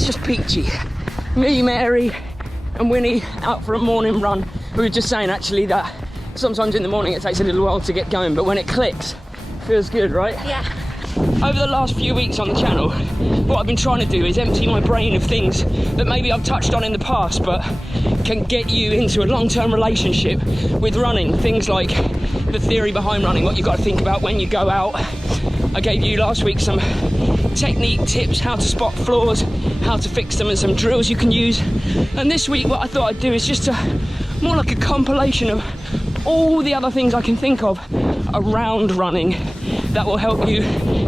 it's just peachy. Me, Mary and Winnie out for a morning run. We were just saying actually that sometimes in the morning it takes a little while to get going, but when it clicks, it feels good, right? Yeah. Over the last few weeks on the channel, what I've been trying to do is empty my brain of things that maybe I've touched on in the past but can get you into a long-term relationship with running. Things like the theory behind running, what you've got to think about when you go out. I gave you last week some technique tips, how to spot flaws, how to fix them, and some drills you can use. And this week what I thought I'd do is just more like a compilation of all the other things I can think of around running that will help you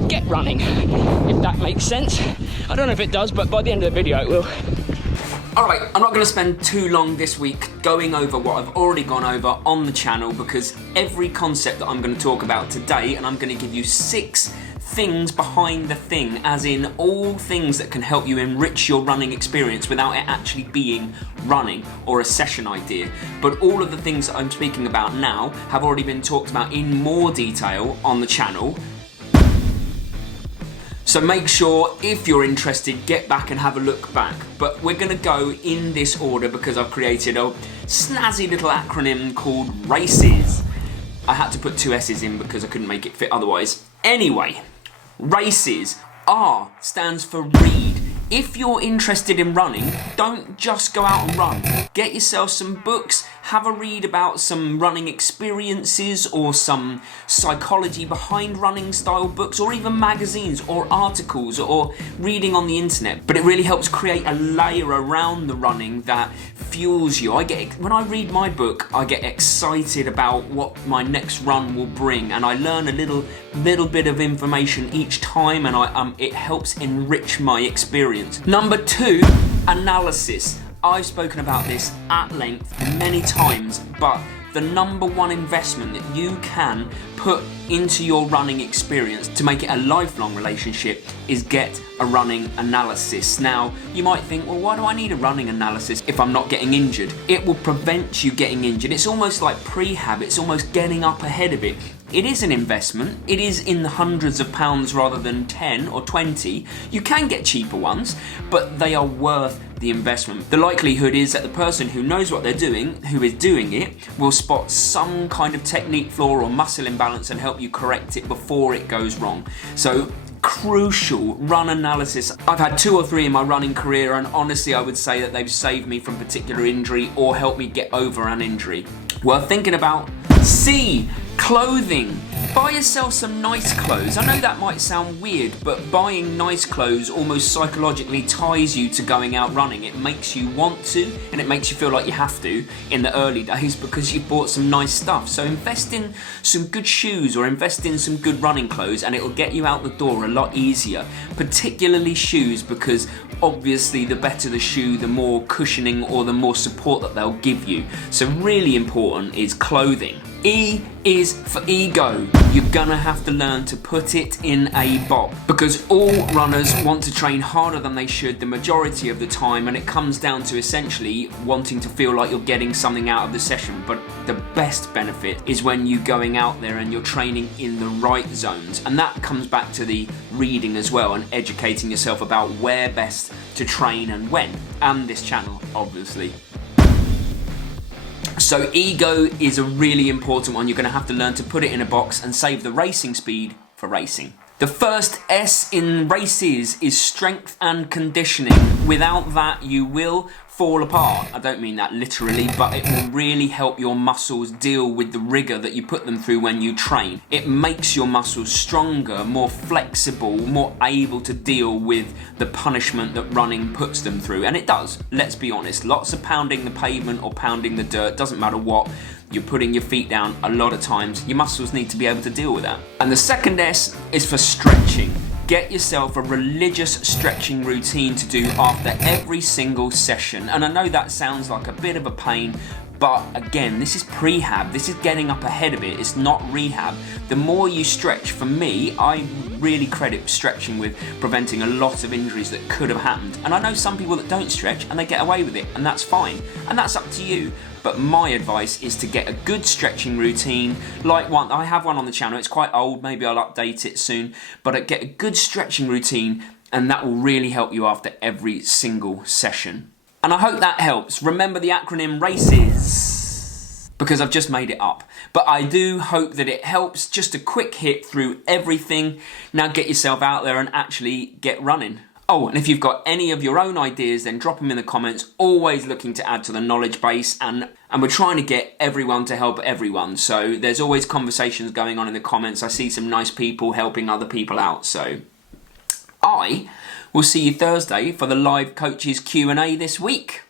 get running, if that makes sense. I don't know if it does, but by the end of the video it will. Alright, I'm not going to spend too long this week going over what I've already gone over on the channel, because every concept that I'm going to talk about today, and I'm going to give you 6 things behind the thing, as in all things that can help you enrich your running experience without it actually being running or a session idea. But all of the things that I'm speaking about now have already been talked about in more detail on the channel. So make sure, if you're interested, get back and have a look back. But we're going to go in this order because I've created a snazzy little acronym called RACES. I had to put 2 S's in because I couldn't make it fit otherwise. Anyway, RACES. R stands for read. If you're interested in running, don't just go out and run. Get yourself some books, have a read about some running experiences or some psychology behind running style books, or even magazines or articles or reading on the internet. But it really helps create a layer around the running that fuels you. When I read my book, I get excited about what my next run will bring, and I learn a little bit of information each time, and it helps enrich my experience. Number 2, analysis. I've spoken about this at length many times, but the number 1 investment that you can put into your running experience to make it a lifelong relationship is get a running analysis. Now, you might think, well, why do I need a running analysis if I'm not getting injured? It will prevent you getting injured. It's almost like prehab. It's almost getting up ahead of it. It is an investment. It is in the hundreds of pounds rather than 10 or 20. You can get cheaper ones, but they are worth the investment. The likelihood is that the person who knows what they're doing, who is doing it, will spot some kind of technique flaw or muscle imbalance and help you correct it before it goes wrong. So, crucial run analysis. I've had 2 or 3 in my running career, and honestly I would say that they've saved me from particular injury or helped me get over an injury. Worth thinking about. C, clothing. Buy yourself some nice clothes. I know that might sound weird, but buying nice clothes almost psychologically ties you to going out running. It makes you want to, and it makes you feel like you have to in the early days because you've bought some nice stuff. So invest in some good shoes or invest in some good running clothes, and it will get you out the door a lot easier. Particularly shoes, because obviously the better the shoe, the more cushioning or the more support that they'll give you. So really important is clothing. E is for ego. You're gonna have to learn to put it in a box, because all runners want to train harder than they should the majority of the time, and it comes down to essentially wanting to feel like you're getting something out of the session. But the best benefit is when you're going out there and you're training in the right zones, and that comes back to the reading as well and educating yourself about where best to train and when, and this channel obviously. So ego is a really important one. You're going to have to learn to put it in a box and save the racing speed for racing. The first S in races is strength and conditioning. Without that, you will fall apart. I don't mean that literally, but it will really help your muscles deal with the rigor that you put them through when you train. It makes your muscles stronger, more flexible, more able to deal with the punishment that running puts them through. And it does, let's be honest. Lots of pounding the pavement or pounding the dirt, doesn't matter what. You're putting your feet down a lot of times. Your muscles need to be able to deal with that. And the second S is for stretching. Get yourself a religious stretching routine to do after every single session. And I know that sounds like a bit of a pain, but again, this is prehab. This is getting up ahead of it. It's not rehab. The more you stretch, for me, I really credit stretching with preventing a lot of injuries that could have happened. And I know some people that don't stretch and they get away with it, and that's fine. And that's up to you. But my advice is to get a good stretching routine, like one, I have one on the channel, it's quite old, maybe I'll update it soon, but get a good stretching routine and that will really help you after every single session. And I hope that helps. Remember the acronym RACES, because I've just made it up. But I do hope that it helps. Just a quick hit through everything. Now get yourself out there and actually get running. Oh, and if you've got any of your own ideas, then drop them in the comments. Always looking to add to the knowledge base, and we're trying to get everyone to help everyone. So there's always conversations going on in the comments. I see some nice people helping other people out. So I will see you Thursday for the live coaches Q&A this week.